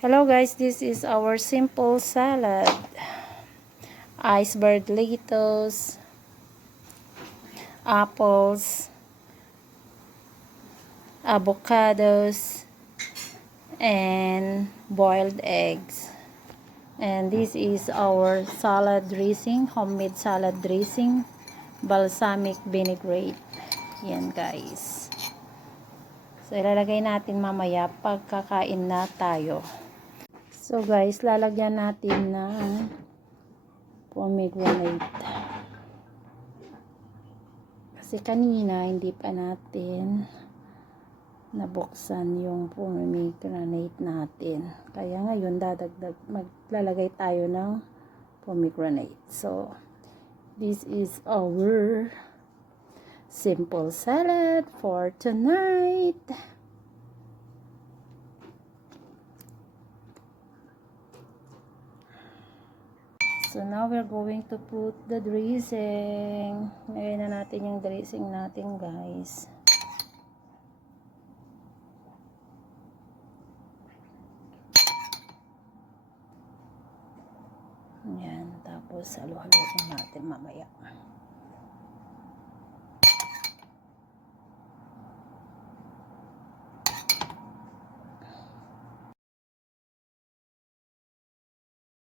Hello guys, this is our simple salad. Iceberg lettuce, apples, avocados, and boiled eggs. And this is our salad dressing, homemade salad dressing, balsamic vinaigrette. Yan guys. So ilalagay natin mamaya pagkakain na tayo. So guys, lalagyan natin ng pomegranate. Kasi kanina hindi pa natin nabuksan yung pomegranate natin. Kaya ngayon maglalagay tayo ng pomegranate. So this is our simple salad for tonight. So now we're going to put the dressing. Lagay na natin yung dressing natin guys. Yan. Tapos halo-halo natin mamaya.